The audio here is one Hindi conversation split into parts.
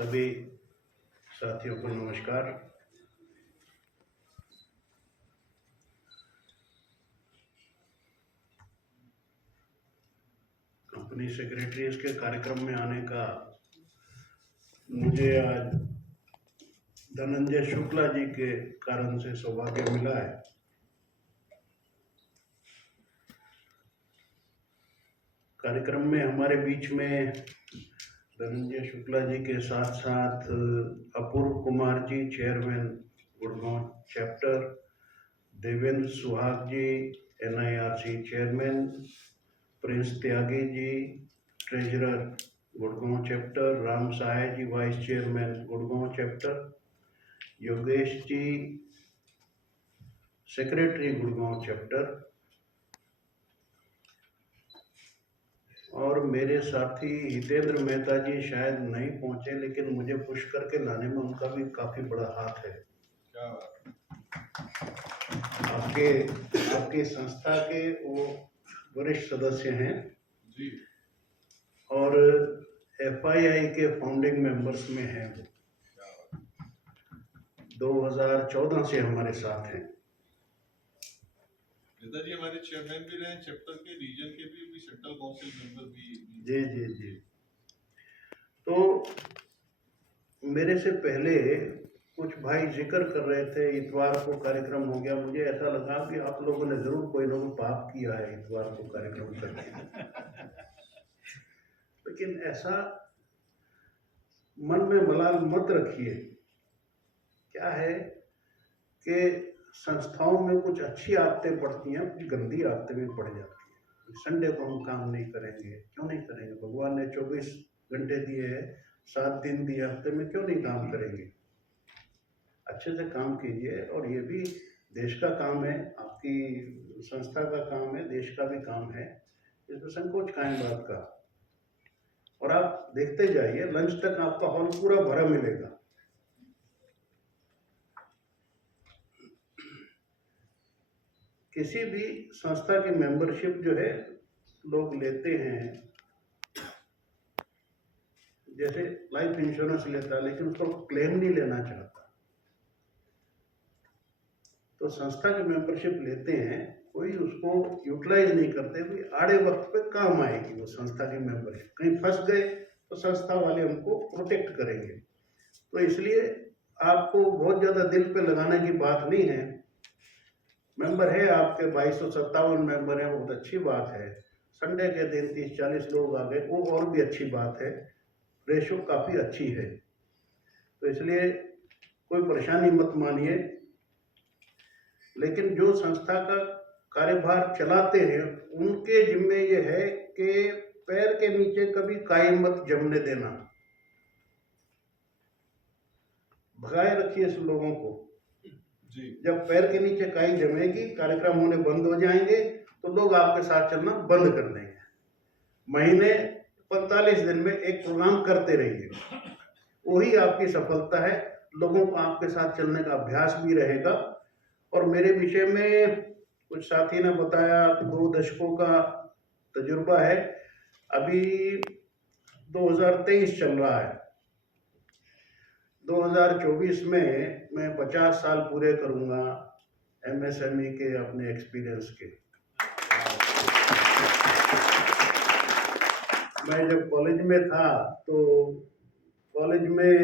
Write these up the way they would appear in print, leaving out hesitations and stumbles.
सभी साथियों को नमस्कार। कंपनी सेक्रेटरीज के कार्यक्रम में आने का मुझे आज धनंजय शुक्ला जी के कारण से सौभाग्य मिला है। कार्यक्रम में हमारे बीच में धनंजय शुक्ला जी के साथ साथ Apurva Kumar ji, chairman Gurgaon chapter, Devendra Suhag ji, NIRC chairman, Prince Tyagi ji, treasurer Gurgaon chapter, Ram Sahay ji, vice chairman Gurgaon chapter, Yogesh ji, secretary Gurgaon chapter, और मेरे साथी हितेंद्र मेहता जी शायद नहीं पहुंचे, लेकिन मुझे पुश करके लाने में उनका भी काफी बड़ा हाथ है। आपके संस्था के वो वरिष्ठ सदस्य हैं जी, और FII के फाउंडिंग मेंबर्स में हैं। वो 2014 से हमारे साथ हैं। जी हमारे चेयरमैन भी रहे, चैप्टर के, रीजन के भी सेंट्रल काउंसिल मेंबर भी। जी जी जी। तो मेरे से पहले कुछ भाई जिक्र कर रहे थे, इतवार को कार्यक्रम हो गया। मुझे ऐसा लगा कि आप लोगों ने जरूर कोई ना कोई पाप किया है इतवार को कार्यक्रम करके। लेकिन ऐसा मन में मलाल मत रखिए। क्या है कि संस्थाओं में कुछ अच्छी आदतें पड़ती हैं, कुछ गंदी आदतें भी पड़ जाती हैं। संडे को हम काम नहीं करेंगे, क्यों नहीं करेंगे? भगवान ने 24 घंटे दिए हैं, 7 दिन दिए हफ्ते में, क्यों नहीं काम करेंगे? अच्छे से काम कीजिए। और ये भी देश का काम है, आपकी संस्था का काम है, देश का भी काम है, इसमें संकोच कायम बात का। और आप देखते जाइए, लंच तक आपका हॉल पूरा भरा मिलेगा। किसी भी संस्था की मेंबरशिप जो है लोग लेते हैं, जैसे लाइफ इंश्योरेंस लेता है, लेकिन उसको क्लेम नहीं लेना चाहता, तो संस्था की मेंबरशिप लेते हैं, कोई उसको यूटिलाइज नहीं करते, कोई आड़े वक्त पे काम आएगी वो संस्था की मेंबरशिप। कहीं फंस गए तो संस्था वाले उनको प्रोटेक्ट करेंगे। तो इसलिए आपको बहुत ज़्यादा दिल पे लगाने की बात नहीं है। मेंबर है आपके 2257 मेंबर हैं, बहुत अच्छी बात है। संडे के दिन 30-40 लोग आ गए, वो और भी अच्छी बात है, रेशो काफ़ी अच्छी है। तो इसलिए कोई परेशानी मत मानिए। लेकिन जो संस्था का कार्यभार चलाते हैं उनके जिम्मे ये है कि पैर के नीचे कभी काई मत जमने देना, भगाए रखिए इस लोगों को जी। जब पैर के नीचे काई जमेगी, कार्यक्रम होने बंद हो जाएंगे, तो लोग आपके साथ चलना बंद कर देंगे। महीने 45 दिन में एक प्रोग्राम करते रहिए, वही आपकी सफलता है। लोगों को आपके साथ चलने का अभ्यास भी रहेगा। और मेरे विषय में कुछ साथी ने बताया, 2 दशकों का तजुर्बा है। अभी 2023 चल रहा है, 2024 में मैं 50 साल पूरे करूंगा MSME के अपने एक्सपीरियंस के। मैं जब कॉलेज में था तो कॉलेज में,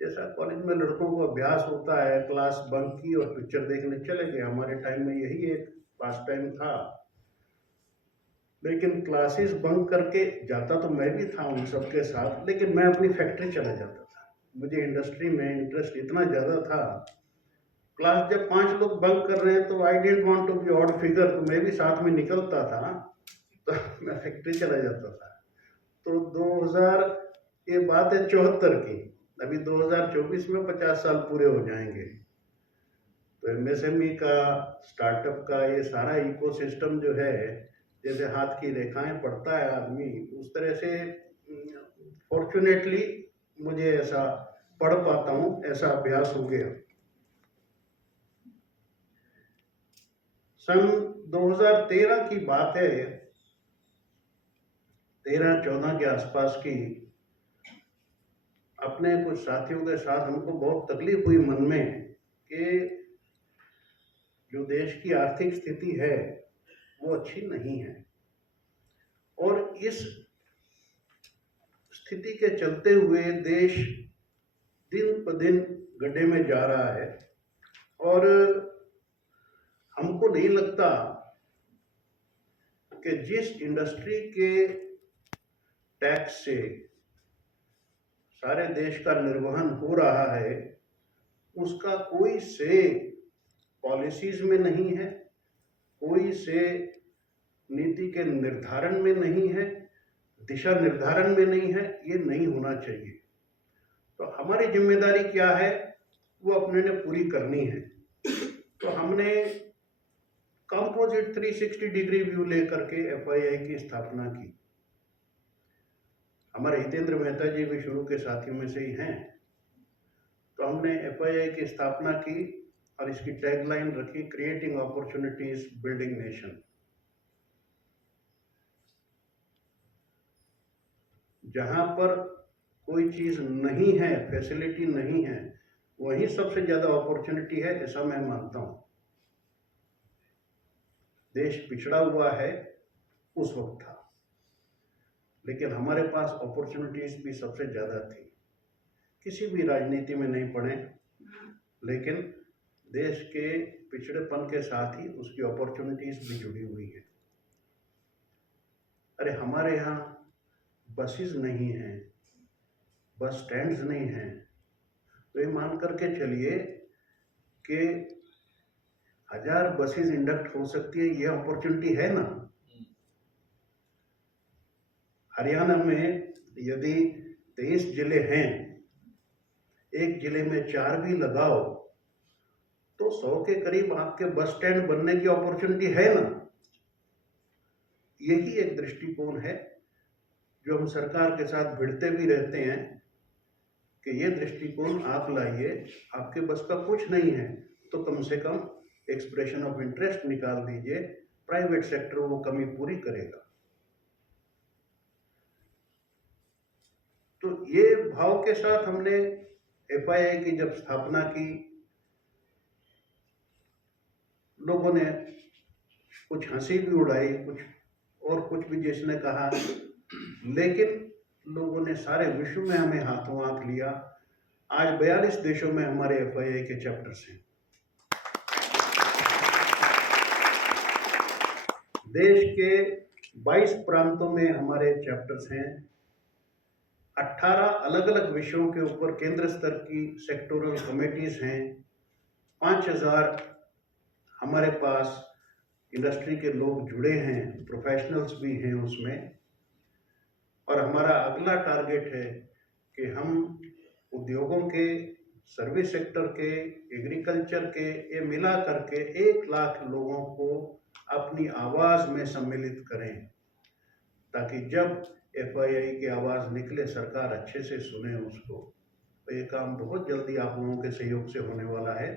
जैसा कॉलेज में लड़कों को अभ्यास होता है, क्लास बंक की और पिक्चर देखने चले गए। हमारे टाइम में यही एक पास टाइम था। लेकिन क्लासेस बंक करके जाता तो मैं भी था उन सबके साथ, लेकिन मैं अपनी फैक्ट्री चला जाता था। मुझे इंडस्ट्री में इंटरेस्ट इतना ज़्यादा था। क्लास जब 5 लोग बंक कर रहे हैं तो I didn't want to be odd figure, तो मैं भी साथ में निकलता था, तो मैं फैक्ट्री चला जाता था। तो 2000, ये बात है 74 की, अभी 2024 में 50 साल पूरे हो जाएंगे। तो MSME का, स्टार्टअप का ये सारा इकोसिस्टम जो है, जैसे हाथ की रेखाएं पढ़ता है आदमी, उस तरह से फॉर्चुनेटली मुझे ऐसा पढ़ पाता हूँ, ऐसा अभ्यास हो गया। सन 2013 की बात है, 13-14 के आसपास की। अपने कुछ साथियों के साथ हमको बहुत तकलीफ हुई मन में कि जो देश की आर्थिक स्थिति है वो अच्छी नहीं है, और इस स्थिति के चलते हुए देश दिन ब दिन गड्ढे में जा रहा है। और हमको नहीं लगता कि जिस इंडस्ट्री के टैक्स से सारे देश का निर्वहन हो रहा है उसका कोई से पॉलिसीज में नहीं है, कोई से नीति के निर्धारण में नहीं है, दिशा निर्धारण में नहीं है। ये नहीं होना चाहिए। तो हमारी जिम्मेदारी क्या है वो अपने ने पूरी करनी है। तो हमने कंपोजिट 360 डिग्री व्यू लेकर के एफआईआई की स्थापना की। हमारे हितेंद्र मेहता जी भी शुरू के साथियों में से ही हैं। तो हमने एफआईआई की स्थापना की और इसकी टैगलाइन रखी, क्रिएटिंग अपॉर्चुनिटीज बिल्डिंग नेशन। जहां पर कोई चीज नहीं है, फैसिलिटी नहीं है, वही सबसे ज्यादा अपॉर्चुनिटी है, ऐसा मैं मानता हूं। देश पिछड़ा हुआ है उस वक्त था, लेकिन हमारे पास अपॉर्चुनिटीज भी सबसे ज्यादा थी। किसी भी राजनीति में नहीं पड़े, लेकिन देश के पिछड़ेपन के साथ ही उसकी अपॉर्चुनिटीज भी जुड़ी हुई है। अरे हमारे यहाँ बसेस नहीं हैं, बस स्टैंड्स नहीं हैं, तो ये मान करके चलिए कि 1000 बसेस इंडक्ट हो सकती है, ये अपॉर्चुनिटी है ना। हरियाणा में यदि 23 जिले हैं, एक जिले में 4 भी लगाओ तो 100 के करीब आपके बस स्टैंड बनने की अपॉर्चुनिटी है ना। यही एक दृष्टिकोण है जो हम सरकार के साथ भिड़ते भी रहते हैं कि ये दृष्टिकोण आप लाइए। आपके बस का कुछ नहीं है तो कम से कम एक्सप्रेशन ऑफ इंटरेस्ट निकाल दीजिए, प्राइवेट सेक्टर वो कमी पूरी करेगा। तो ये भाव के साथ हमने एफआईआई की जब स्थापना की, लोगों ने कुछ हंसी भी उड़ाई, कुछ भी जिसने कहा, लेकिन लोगों ने सारे विश्व में हमें हाथों हाथ लिया। आज 42 देशों में हमारे एफआईआई के चैप्टर्स हैं। देश के 22 प्रांतों में हमारे चैप्टर्स हैं। 18 अलग अलग विषयों के ऊपर केंद्र स्तर की सेक्टोरल कमेटीज हैं। 5000 हमारे पास इंडस्ट्री के लोग जुड़े हैं, प्रोफेशनल्स भी हैं उसमें। और हमारा अगला टारगेट है कि हम उद्योगों के, सर्विस सेक्टर के, एग्रीकल्चर के, ये मिला करके 1 लाख लोगों को अपनी आवाज़ में सम्मिलित करें, ताकि जब एफआईआई की आवाज़ निकले सरकार अच्छे से सुने उसको। तो ये काम बहुत जल्दी आप लोगों के सहयोग से होने वाला है।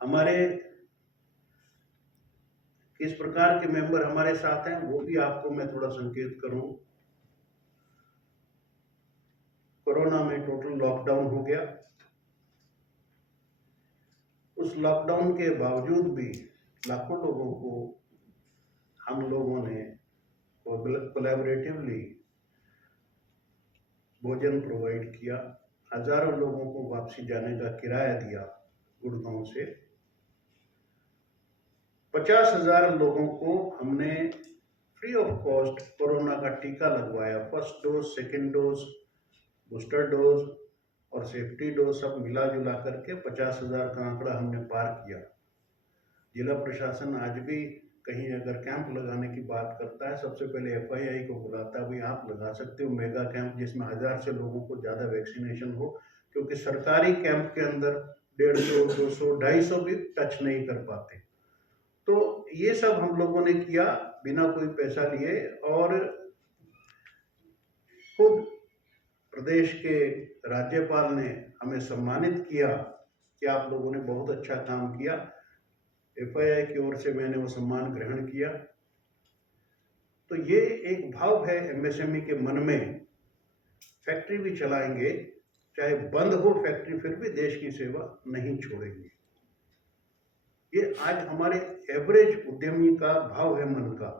हमारे किस प्रकार के मेंबर हमारे साथ हैं वो भी आपको मैं थोड़ा संकेत करूं। कोरोना में टोटल लॉकडाउन हो गया। उस लॉकडाउन के बावजूद भी लाखों लोगों को हम लोगों ने कोलैबोरेटिवली भोजन प्रोवाइड किया। हजारों लोगों को वापसी जाने का किराया दिया गुड़गांव से। 50,000 लोगों को हमने फ्री ऑफ कॉस्ट कोरोना का टीका लगवाया। First dose, second dose, booster dose और सेफ्टी डोज सब मिला जुला करके 50,000 का आंकड़ा हमने पार किया। जिला प्रशासन आज भी कहीं अगर कैंप लगाने की बात करता है, सबसे पहले एफआईआई को बुलाता है, भाई आप लगा सकते हो मेगा कैंप जिसमें 1000 से लोगों को ज़्यादा वैक्सीनेशन हो, क्योंकि सरकारी कैंप के अंदर 150, 200, 250 भी टच नहीं कर पाते। तो ये सब हम लोगों ने किया बिना कोई पैसा लिए, और खुद प्रदेश के राज्यपाल ने हमें सम्मानित किया कि आप लोगों ने बहुत अच्छा काम किया। एफआईआई की ओर से मैंने वो सम्मान ग्रहण किया। तो तो ये एक भाव है एमएसएमई के मन में, फैक्ट्री भी चलाएंगे, चाहे बंद हो फैक्ट्री फिर भी देश की सेवा नहीं छोड़ेंगे। ये आज हमारे एवरेज उद्यमी का भाव है मन का,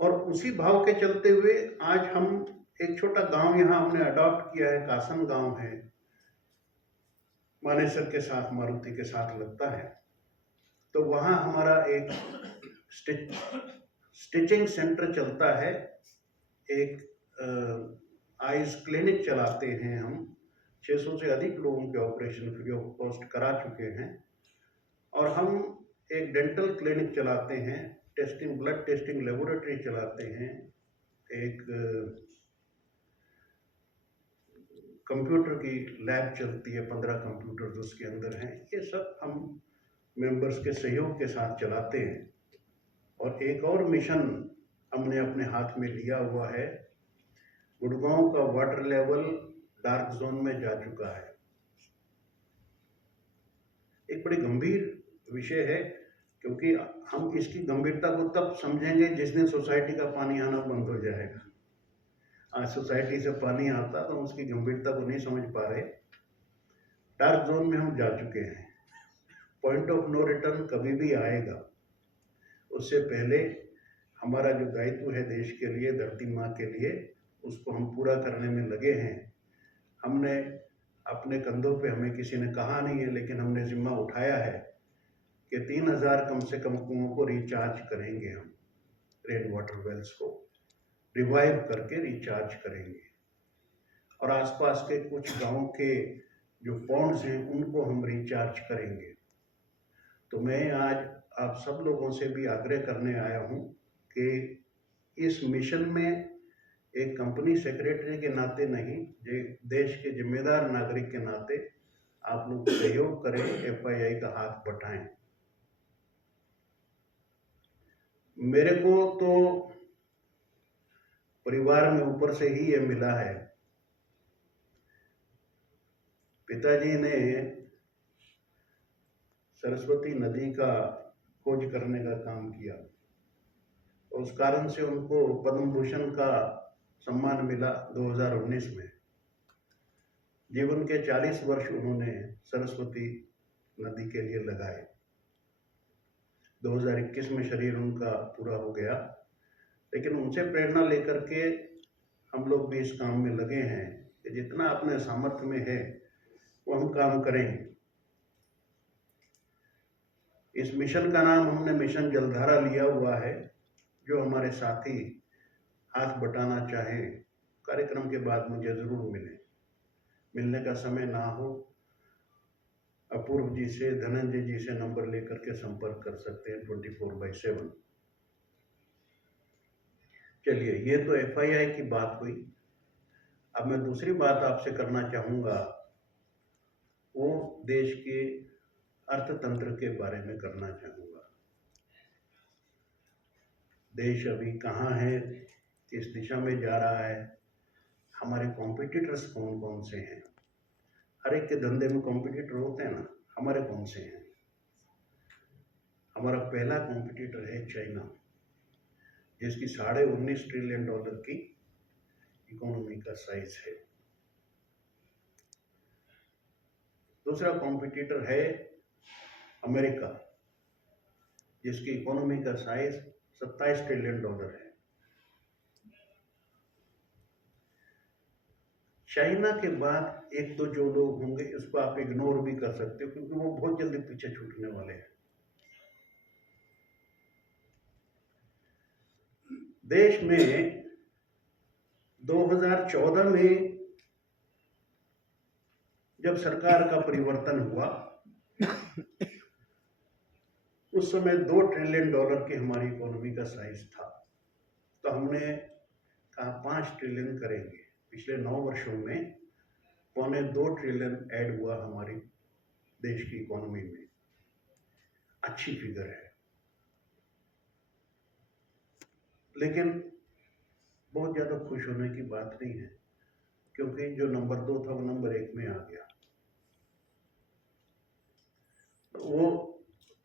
और उसी भाव के चलते हुए आज हम एक छोटा गांव यहाँ हमने अडॉप्ट किया है, कासन गांव है, मानेसर के साथ, मारुति के साथ लगता है। तो वहाँ हमारा एक स्टिचिंग सेंटर चलता है, एक आइज क्लिनिक चलाते हैं हम, 600 से अधिक लोगों के ऑपरेशन फ्री ऑफ कॉस्ट करा चुके हैं। और हम एक डेंटल क्लिनिक चलाते हैं, टेस्टिंग, ब्लड टेस्टिंग लेबोरेटरी चलाते हैं, एक कंप्यूटर की लैब चलती है, 15 कंप्यूटर उसके अंदर हैं। ये सब हम मेंबर्स के सहयोग के साथ चलाते हैं। और एक और मिशन हमने अपने हाथ में लिया हुआ है, गुड़गांव का वाटर लेवल डार्क जोन में जा चुका है। एक बड़ी गंभीर विषय है, क्योंकि हम इसकी गंभीरता को तब समझेंगे जिस दिन सोसाइटी का पानी आना बंद हो जाएगा। आज सोसाइटी से पानी आता तो उसकी गंभीरता को नहीं समझ पा रहे। डार्क जोन में हम जा चुके हैं, पॉइंट ऑफ नो रिटर्न कभी भी आएगा। उससे पहले हमारा जो दायित्व है देश के लिए, धरती माँ के लिए, उसको हम पूरा करने में लगे हैं। हमने अपने कंधों पे, हमें किसी ने कहा नहीं है लेकिन हमने जिम्मा उठाया है कि 3000 कम से कम कुओं को रिचार्ज करेंगे हम, रेन वाटर वेल्स को रिवाइव करके रिचार्ज करेंगे। और आसपास के कुछ गांव के जो पॉन्ड्स हैं उनको हम रिचार्ज करेंगे। तो मैं आज आप सब लोगों से भी आग्रह करने आया हूं कि इस मिशन में एक कंपनी सेक्रेटरी के नाते नहीं, देश के जिम्मेदार नागरिक के नाते आप लोग सहयोग करें, एफआईआई का हाथ बटाएं। मेरे को तो परिवार में ऊपर से ही ये मिला है। पिताजी ने सरस्वती नदी का खोज करने का काम किया, और उस कारण से उनको पद्म भूषण का सम्मान मिला 2019 में। जीवन के 40 वर्ष उन्होंने सरस्वती नदी के लिए लगाए। 2021 में शरीर उनका पूरा हो गया, लेकिन उनसे प्रेरणा लेकर के हम लोग भी इस काम में लगे हैं कि जितना अपने सामर्थ्य में है वो हम काम करेंगे। इस मिशन का नाम हमने मिशन जलधारा लिया हुआ है। जो हमारे साथी हाथ बटाना चाहें, कार्यक्रम के बाद मुझे जरूर मिलने का समय ना हो, अपूर्व जी से, धनंजय जी से नंबर लेकर के संपर्क कर सकते हैं 24/7। चलिए, ये तो एफआईआई की बात हुई। अब मैं दूसरी बात आपसे करना चाहूँगा, वो देश के अर्थतंत्र के बारे में करना चाहूँगा। देश अभी कहाँ है, किस दिशा में जा रहा है, हमारे कॉम्पिटिटर्स कौन कौन से हैं। हर एक के धंधे में कॉम्पिटिटर होते हैं ना, हमारे कौन से हैं। हमारा पहला कॉम्पिटिटर है चाइना, जिसकी $19.5 ट्रिलियन की इकोनॉमी का साइज है। दूसरा कॉम्पिटिटर है अमेरिका, जिसकी इकोनॉमी का साइज $27 ट्रिलियन है। चाइना के बाद एक तो जो लोग होंगे, उसको आप इग्नोर भी कर सकते हो, क्योंकि वो बहुत जल्दी पीछे छूटने वाले हैं। देश में 2014 में जब सरकार का परिवर्तन हुआ, उस समय $2 ट्रिलियन की हमारी इकोनॉमी का साइज था। तो हमने कहा 5 ट्रिलियन करेंगे। पिछले 9 वर्षों में 1.25 ट्रिलियन ऐड हुआ हमारी देश की इकोनॉमी में। अच्छी फिगर है, लेकिन बहुत ज़्यादा खुश होने की बात नहीं है, क्योंकि जो नंबर 2 था वो नंबर 1 में आ गया। वो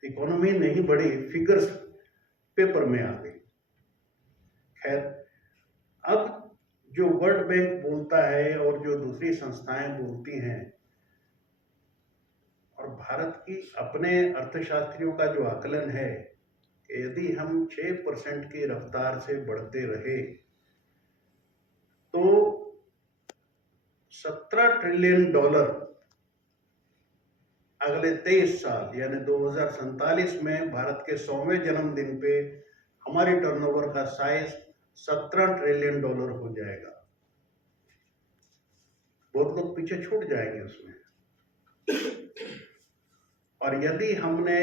इकोनॉमी नहीं बढ़ी, फिगर्स पेपर में आ गई। खैर, अब जो वर्ल्ड बैंक बोलता है और जो दूसरी संस्थाएं बोलती हैं और भारत की अपने अर्थशास्त्रियों का जो आकलन है कि यदि हम 6% की रफ्तार से बढ़ते रहे तो $17 ट्रिलियन अगले 23 साल यानी 2047 में भारत के 100वें जन्मदिन पे हमारी टर्नओवर का साइज $17 ट्रिलियन हो जाएगा। बहुत लोग पीछे छूट जाएंगे उसमें। और यदि हमने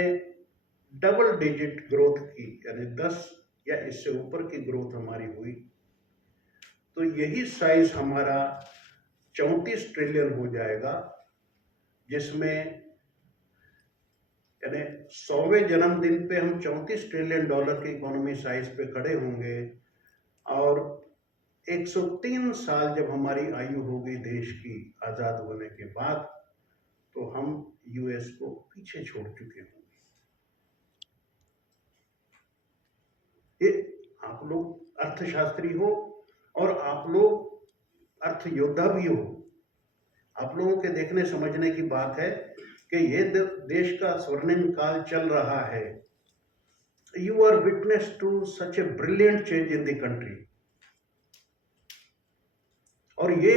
डबल डिजिट ग्रोथ की यानी 10 या इससे ऊपर की ग्रोथ हमारी हुई तो यही साइज हमारा 34 ट्रिलियन हो जाएगा, जिसमें यानी 100वें जन्मदिन पे हम $34 ट्रिलियन की इकोनॉमी साइज पे खड़े होंगे और 103 साल जब हमारी आयु होगी देश की आजाद होने के बाद तो हम यूएस को पीछे छोड़ चुके होंगे। ये आप लोग अर्थशास्त्री हो और आप लोग अर्थ योद्धा भी हो, आप लोगों के देखने समझने की बात है कि ये देश का स्वर्णिम काल चल रहा है। You are witness to such a brilliant change in the country और ये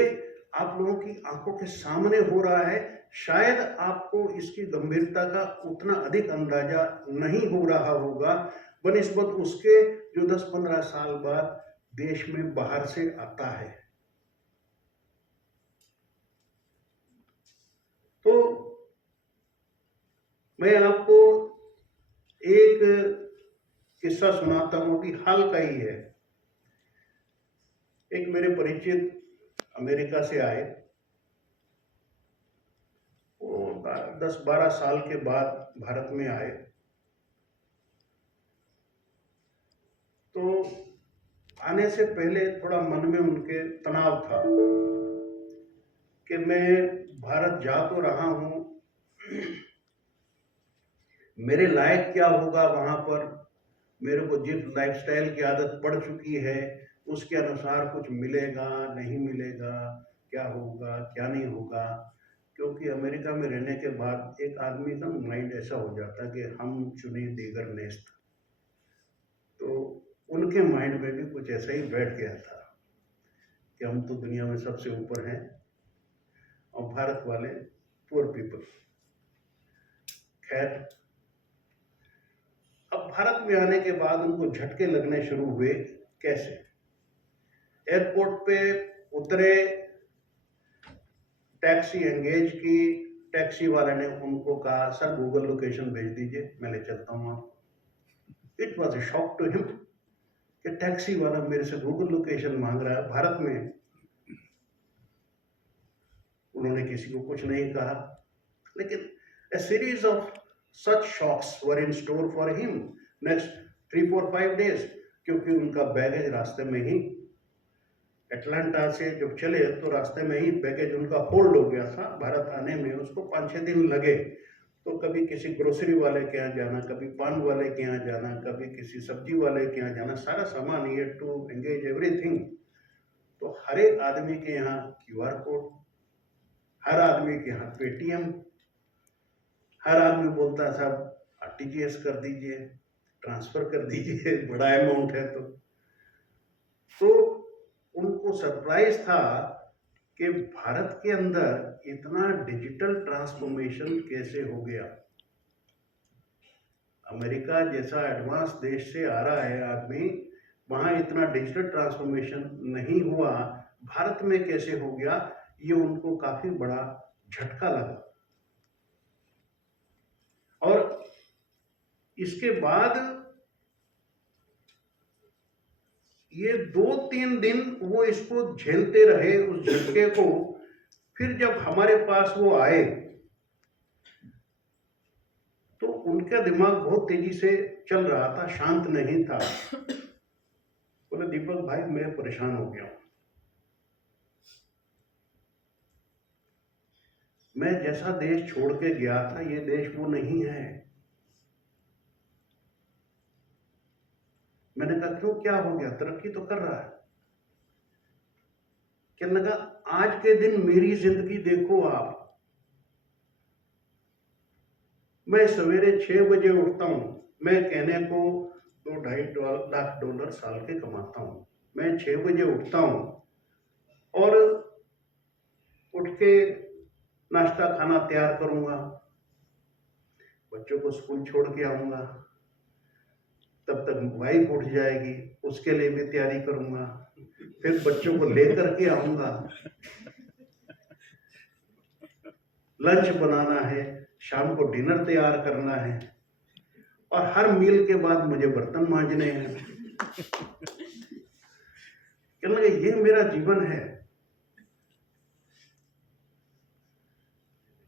आप लोगों की आंखों के सामने हो रहा है। शायद आपको इसकी गंभीरता का उतना अधिक अंदाजा नहीं हो रहा होगा बनिस्बत उसके जो 10-15 साल बाद देश में बाहर से आता है। तो मैं आपको एक किस्सा सुनाता हूं, अभी हाल का ही है। एक मेरे परिचित अमेरिका से आए, वो 10-12 साल के बाद भारत में आए। तो आने से पहले थोड़ा मन में उनके तनाव था कि मैं भारत जा तो रहा हूं, मेरे लायक क्या होगा वहां पर, मेरे को जिस लाइफस्टाइल की आदत पड़ चुकी है उसके अनुसार कुछ मिलेगा नहीं मिलेगा, क्या होगा क्या नहीं होगा। क्योंकि अमेरिका में रहने के बाद एक आदमी का माइंड ऐसा हो जाता है कि हम चुने दीगर नेस्त। तो उनके माइंड में भी कुछ ऐसा ही बैठ गया था कि हम तो दुनिया में सबसे ऊपर हैं और भारत वाले पुअर पीपल। खैर, अब भारत में आने के बाद उनको झटके लगने शुरू हुए। कैसे? एयरपोर्ट पे उतरे, टैक्सी एंगेज की, टैक्सी वाले ने उनको कहा सर गूगल लोकेशन भेज दीजिए, मैं ले चलता हूँ आपको। It was a shock to him कि टैक्सी वाला मेरे से गूगल लोकेशन मांग रहा है भारत में। उन्होंने किसी को कुछ नहीं कहा, लेकिन a series of such shocks were in store for him next 3-4-5 days, क्योंकि उनका बैगेज रास्ते में ही, अटलांटा से जब चले तो रास्ते में ही बैगेज उनका होल्ड हो गया था। भारत आने में उसको 5-6 दिन लगे। तो कभी किसी ग्रोसरी वाले के यहाँ जाना, कभी पान वाले के यहाँ जाना, कभी किसी सब्जी वाले के यहाँ जाना, सारा सामान ये टू एंगेज एवरीथिंग। तो हर एक आदमी के यहाँ QR कोड, हर आदमी के यहाँ पेटीएम, हर आदमी बोलता साहब RTGS कर दीजिए, ट्रांसफर कर दीजिए, बड़ा अमाउंट है। तो उनको सरप्राइज था कि भारत के अंदर इतना डिजिटल ट्रांसफॉर्मेशन कैसे हो गया। अमेरिका जैसा एडवांस देश से आ रहा है आदमी, वहां इतना डिजिटल ट्रांसफॉर्मेशन नहीं हुआ, भारत में कैसे हो गया, ये उनको काफी बड़ा झटका लगा। और इसके बाद ये 2-3 दिन वो इसको झेलते रहे, उस झटके को। फिर जब हमारे पास वो आए तो उनका दिमाग बहुत तेजी से चल रहा था, शांत नहीं था। बोले दीपक भाई मैं परेशान हो गया हूं, मैं जैसा देश छोड़ के गया था ये देश वो नहीं है। मैंने कहा क्यों, क्या हो गया, तरक्की तो कर रहा है। कहने लगा आज के दिन मेरी जिंदगी देखो आप, मैं सवेरे 6 बजे उठता हूं, मैं कहने को 2-2.5 लाख साल के कमाता हूं। मैं 6 बजे उठता हूं और उठ के नाश्ता खाना तैयार करूंगा, बच्चों को स्कूल छोड़ के आऊंगा, तब तक वाइफ उठ जाएगी, उसके लिए भी तैयारी करूंगा, फिर बच्चों को लेकर के आऊंगा, लंच बनाना है, शाम को डिनर तैयार करना है, और हर मील के बाद मुझे बर्तन मांजने हैं। कहने लगे ये मेरा जीवन है।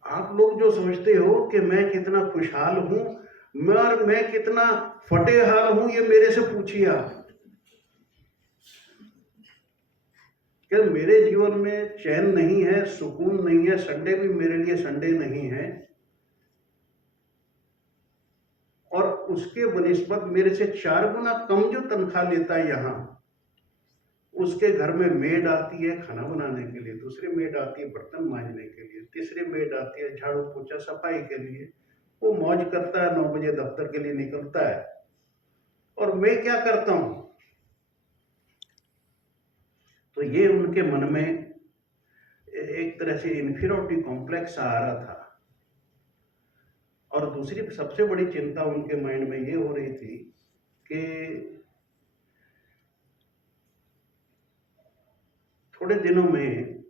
आप लोग जो समझते हो कि मैं कितना खुशहाल हूं, मैं कितना फटेहाल हूं, ये मेरे से पूछिए आप। कि मेरे जीवन में चैन नहीं है, सुकून नहीं है, संडे भी मेरे लिए संडे नहीं है, और उसके बनिस्बत मेरे से 4 गुना कम जो तनख्वाह लेता है यहाँ, उसके घर में मेड आती है खाना बनाने के लिए, दूसरी मेड आती है बर्तन मांजने के लिए, तीसरी मेड आती है झाड़ू पोछा सफाई के लिए। वो मौज करता है, 9 बजे दफ्तर के लिए निकलता है, और मैं क्या करता हूं। तो ये उनके मन में एक तरह से इन्फीरियरिटी कॉम्प्लेक्स आ रहा था। और दूसरी सबसे बड़ी चिंता उनके माइंड में ये हो रही थी कि थोड़े दिनों में,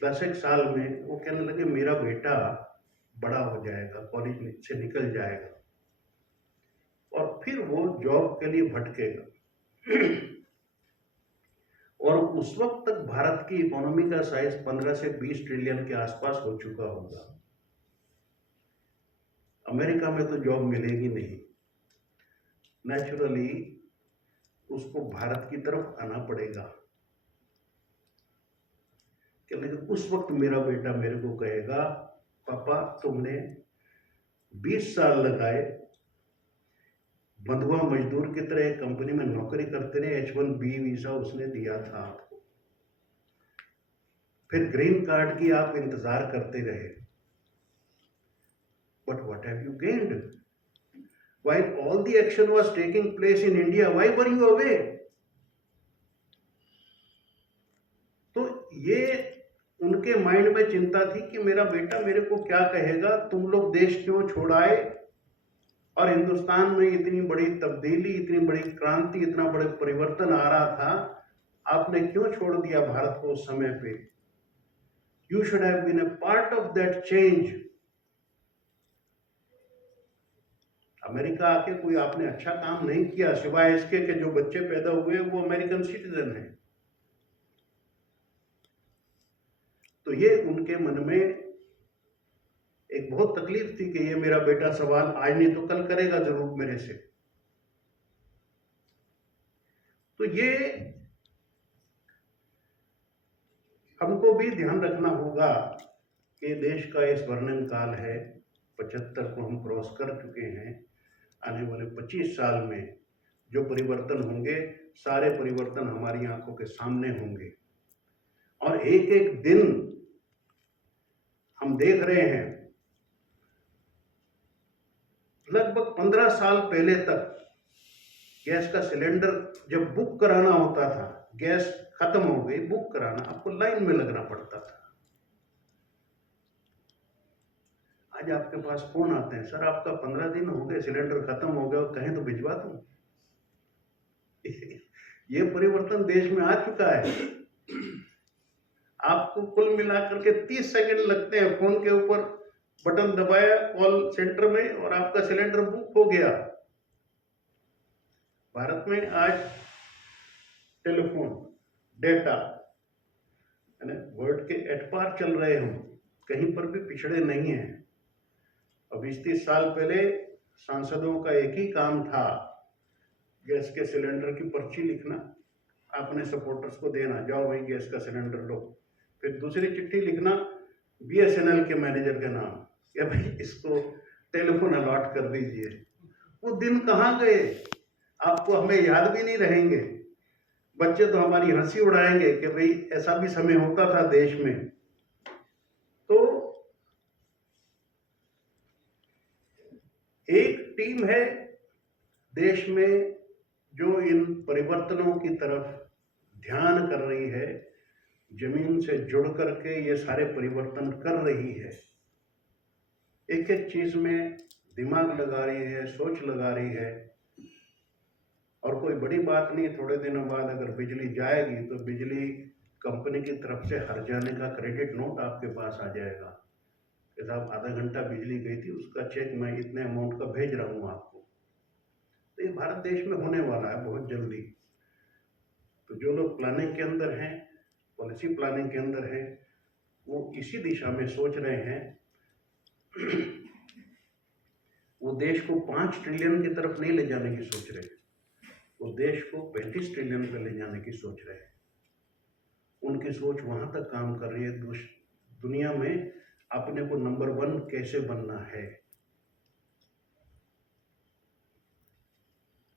10 एक साल में, वो कहने लगे मेरा बेटा बड़ा हो जाएगा, कॉलेज से निकल जाएगा, और फिर वो जॉब के लिए भटकेगा। और उस वक्त तक भारत की इकोनॉमी का साइज 15 से 20 ट्रिलियन के आसपास हो चुका होगा। अमेरिका में तो जॉब मिलेगी नहीं, नेचुरली उसको भारत की तरफ आना पड़ेगा। लेकिन उस वक्त मेरा बेटा मेरे को कहेगा पापा तुमने 20 साल लगाए, बंधुआ मजदूर की तरह एक कंपनी में नौकरी करते रहे, H1B वीजा उसने दिया था आपको, फिर ग्रीन कार्ड की आप इंतजार करते रहे, but what have you gained? While all the action was taking place in India, why were you away? तो ये उनके माइंड में चिंता थी कि मेरा बेटा मेरे को क्या कहेगा, तुम लोग देश क्यों छोड़ आए, और हिंदुस्तान में इतनी बड़ी तब्दीली, इतनी बड़ी क्रांति, इतना बड़ा परिवर्तन आ रहा था, आपने क्यों छोड़ दिया भारत को उस समय पे? You should have been a part of that change. America आके कोई आपने अच्छा काम नहीं किया, सिवाय इसके कि जो बच्चे पैदा हुए वो अमेरिकन सिटीजन हैं। तो ये उनके मन में एक बहुत तकलीफ थी कि ये मेरा बेटा सवाल आज नहीं तो कल करेगा जरूर मेरे से। तो ये हमको भी ध्यान रखना होगा कि देश का ये स्वर्णिम काल है, 75 को हम क्रॉस कर चुके हैं। आने वाले 25 साल में जो परिवर्तन होंगे, सारे परिवर्तन हमारी आंखों के सामने होंगे, और एक एक दिन हम देख रहे हैं। लगभग 15 साल पहले तक गैस का सिलेंडर जब बुक कराना होता था, गैस खत्म हो गई, बुक कराना, आपको लाइन में लगना पड़ता था। आज आपके पास फोन आते हैं, सर आपका 15 दिन हो गए, सिलेंडर खत्म हो गया, कहें तो भिजवा दूं। ये परिवर्तन देश में आ चुका है। आपको कुल मिलाकर के 30 सेकंड लगते हैं, फोन के ऊपर बटन दबाया कॉल सेंटर में और आपका सिलेंडर बुक हो गया। भारत में आज टेलीफोन, डेटा, वर्ल्ड के एट पार चल रहे हम, कहीं पर भी पिछड़े नहीं हैं। अब 20-30 साल पहले सांसदों का एक ही काम था, गैस के सिलेंडर की पर्ची लिखना, अपने सपोर्टर्स को देना, जाओ भाई गैस का सिलेंडर लो, फिर दूसरी चिट्ठी लिखना BSNL के मैनेजर के नाम, या भाई इसको टेलीफोन अलॉट कर दीजिए। वो दिन कहाँ गए? आपको हमें याद भी नहीं रहेंगे। बच्चे तो हमारी हंसी उड़ाएंगे कि भाई ऐसा भी समय होता था देश में। तो एक टीम है देश में जो इन परिवर्तनों की तरफ ध्यान कर रही है, जमीन से जुड़ करके ये सारे परिवर्तन कर रही है, एक एक चीज में दिमाग लगा रही है, सोच लगा रही है। और कोई बड़ी बात नहीं, थोड़े दिनों बाद अगर बिजली जाएगी तो बिजली कंपनी की तरफ से हर जाने का क्रेडिट नोट आपके पास आ जाएगा कि साहब आधा घंटा बिजली गई थी, उसका चेक मैं इतने अमाउंट का भेज रहा हूँ आपको। तो ये भारत देश में होने वाला है बहुत जल्दी। तो जो लोग प्लानिंग के अंदर हैं, पॉलिसी प्लानिंग के अंदर हैं, वो इसी दिशा में सोच रहे हैं। वो देश को 5 ट्रिलियन की तरफ नहीं ले जाने की सोच रहे हैं, वो देश को 35 ट्रिलियन पे ले जाने की सोच रहे हैं। उनकी सोच वहां तक काम कर रही है, दुनिया में अपने को नंबर 1 कैसे बनना है।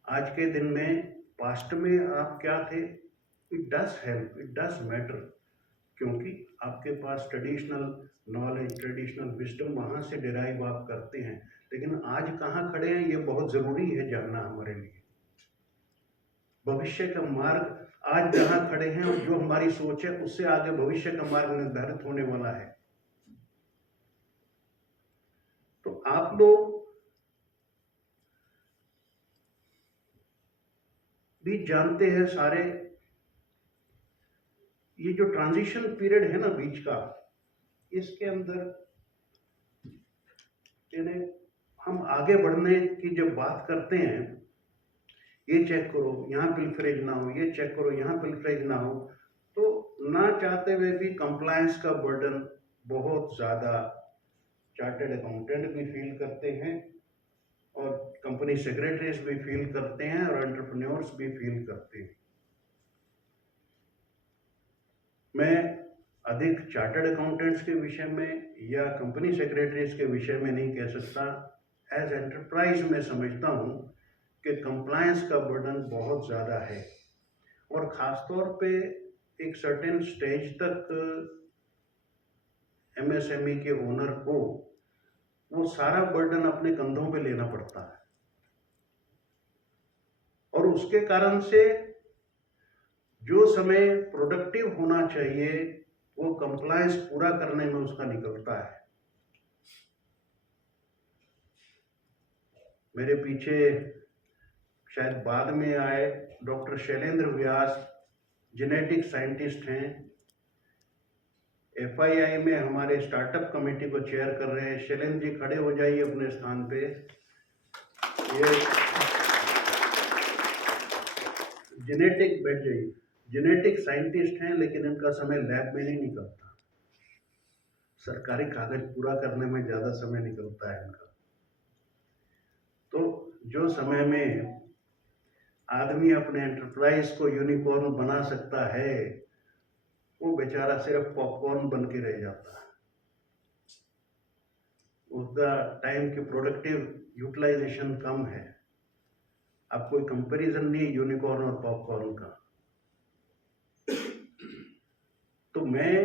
आज के दिन में, पास्ट में आप क्या थे, it does help, it does matter, क्योंकि आपके पास ट्रेडिशनल नॉलेज, ट्रेडिशनल विजडम वहां से डिराइव आप करते हैं। लेकिन आज कहाँ खड़े हैं ये बहुत ज़रूरी है जानना हमारे लिए। भविष्य का मार्ग आज जहाँ खड़े हैं और जो हमारी सोच है उससे आगे भविष्य का मार्ग निर्धारित होने वाला है। तो आप लोग भी जानते हैं सारे, ये जो ट्रांजिशन पीरियड है ना बीच का, इसके अंदर यानी हम आगे बढ़ने की जब बात करते हैं, ये चेक करो यहाँ पिलफरेज ना हो, ये चेक करो यहाँ पिलफरेज ना हो, तो ना चाहते हुए भी कंप्लायंस का बर्डन बहुत ज़्यादा चार्टर्ड अकाउंटेंट भी फील करते हैं, और कंपनी सेक्रेटरीज भी फील करते हैं, और एंटरप्रेन्योर्स भी फील करते हैं। मैं अधिक चार्टर्ड अकाउंटेंट्स के विषय में या कंपनी सेक्रेटरीज के विषय में नहीं कह सकता। एज एंटरप्राइज में समझता हूँ कि कंप्लायंस का बर्डन बहुत ज़्यादा है, और ख़ासतौर पे एक सर्टेन स्टेज तक एमएसएमई के ओनर को वो सारा बर्डन अपने कंधों पे लेना पड़ता है, और उसके कारण से जो समय प्रोडक्टिव होना चाहिए वो कंप्लायंस पूरा करने में उसका निकलता है। मेरे पीछे शायद बाद में आए डॉक्टर शैलेंद्र व्यास, जेनेटिक साइंटिस्ट हैं, एफआईआई में हमारे स्टार्टअप कमेटी को चेयर कर रहे हैं। शैलेंद्र जी खड़े हो जाइए अपने स्थान पे। ये जेनेटिक, बैठ जाइए, जेनेटिक साइंटिस्ट हैं, लेकिन इनका समय लैब में नहीं निकलता, सरकारी कागज पूरा करने में ज़्यादा समय निकलता है इनका। तो जो समय में आदमी अपने एंटरप्राइज को यूनिकॉर्न बना सकता है, वो बेचारा सिर्फ पॉपकॉर्न बन के रह जाता है। उसका टाइम की प्रोडक्टिव यूटिलाइजेशन कम है। अब कोई कंपैरिजन नहीं यूनिकॉर्न और पॉपकॉर्न का। तो मैं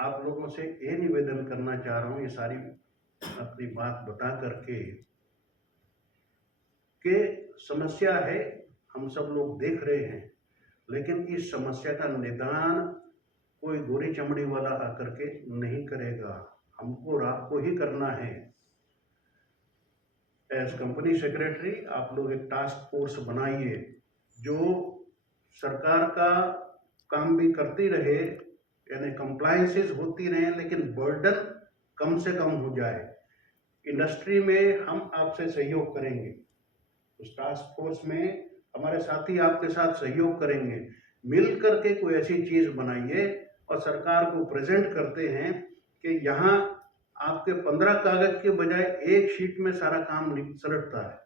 आप लोगों से ये निवेदन करना चाह रहा हूँ, ये सारी अपनी बात बता करके, कि समस्या है, हम सब लोग देख रहे हैं, लेकिन इस समस्या का निदान कोई गोरी चमड़ी वाला आकर के नहीं करेगा, हमको और आपको ही करना है। एज कंपनी सेक्रेटरी आप लोग एक टास्क फोर्स बनाइए जो सरकार का काम भी करती रहे, यानी कंप्लायंसेस होती रहे, लेकिन बर्डन कम से कम हो जाए। इंडस्ट्री में हम आपसे सहयोग करेंगे, उस टास्क फोर्स में हमारे साथी आपके साथ सहयोग करेंगे। मिल करके कोई ऐसी चीज़ बनाइए और सरकार को प्रेजेंट करते हैं कि यहाँ आपके 15 कागज के बजाय एक शीट में सारा काम सलटता है।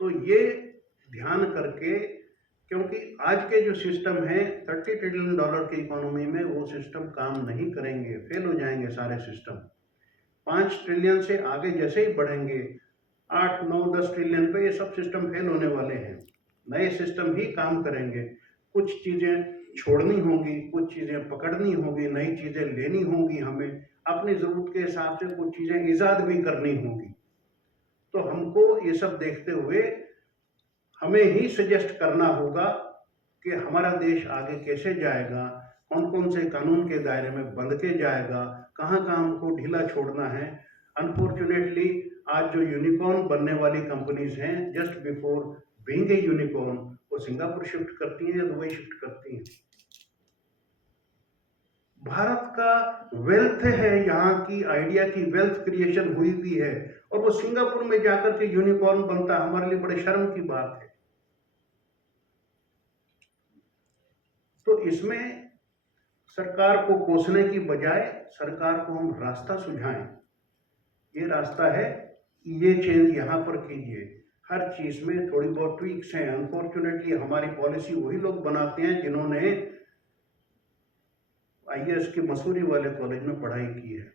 तो ये ध्यान करके, क्योंकि आज के जो सिस्टम है $30 ट्रिलियन की इकोनॉमी में, वो सिस्टम काम नहीं करेंगे, फेल हो जाएंगे सारे सिस्टम। 5 ट्रिलियन से आगे जैसे ही बढ़ेंगे 8, 9, 10 ट्रिलियन पे ये सब सिस्टम फेल होने वाले हैं। नए सिस्टम ही काम करेंगे। कुछ चीज़ें छोड़नी होंगी, कुछ चीज़ें पकड़नी होंगी, नई चीज़ें लेनी होंगी हमें, अपनी ज़रूरत के हिसाब से कुछ चीज़ें ईज़ाद भी करनी होंगी। तो हमको ये सब देखते हुए हमें ही सजेस्ट करना होगा कि हमारा देश आगे कैसे जाएगा, कौन-कौन से कानून के दायरे में बंध के जाएगा, कहाँ-कहाँ हमको ढीला छोड़ना है। अनफॉर्चुनेटली आज जो यूनिकॉर्न बनने वाली कंपनीज़ हैं, just before being a unicorn, वो सिंगापुर शिफ्ट करती हैं या दुबई शिफ्ट करती हैं। भारत का वेल्थ है, यहाँ की आइडिया की वेल्थ क्रिएशन हुई भी है, और वो सिंगापुर में जाकर के यूनिकॉर्न बनता है, हमारे लिए बड़े शर्म की बात है। तो इसमें सरकार को कोसने की बजाय सरकार को हम रास्ता सुझाएं। ये रास्ता है, ये चेंज यहाँ पर कीजिए। हर चीज़ में थोड़ी बहुत ट्वीक्स हैं। अनफॉर्चुनेटली हमारी पॉलिसी वही लोग बनाते हैं जिन्होंने आईएएस के मसूरी वाले कॉलेज में पढ़ाई की है।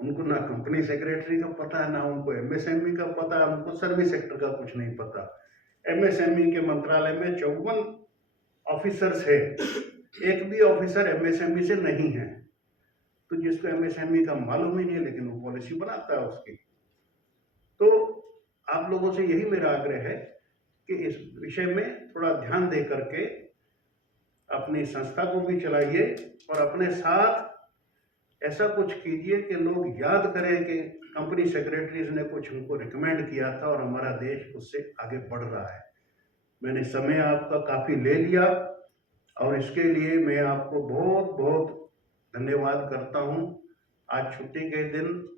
उनको ना कंपनी सेक्रेटरी का पता है, ना उनको एमएसएमई का पता है, उनको सर्विस सेक्टर का कुछ नहीं पता। एमएसएमई के मंत्रालय में 54 ऑफिसर्स है, एक भी ऑफिसर एमएसएमई से नहीं है। तो जिसको एमएसएमई का मालूम ही नहीं है, लेकिन वो पॉलिसी बनाता है उसकी। तो आप लोगों से यही मेरा आग्रह है कि इस विषय में थोड़ा ध्यान दे करके अपनी संस्था को भी चलाइए, और अपने साथ ऐसा कुछ कीजिए कि लोग याद करें कि कंपनी सेक्रेटरीज ने कुछ हमको रिकमेंड किया था और हमारा देश उससे आगे बढ़ रहा है। मैंने समय आपका काफ़ी ले लिया, और इसके लिए मैं आपको बहुत बहुत धन्यवाद करता हूँ। आज छुट्टी के दिन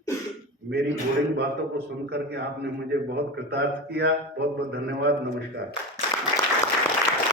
मेरी बोरिंग बातों को सुन करके आपने मुझे बहुत कृतार्थ किया। बहुत बहुत धन्यवाद। नमस्कार।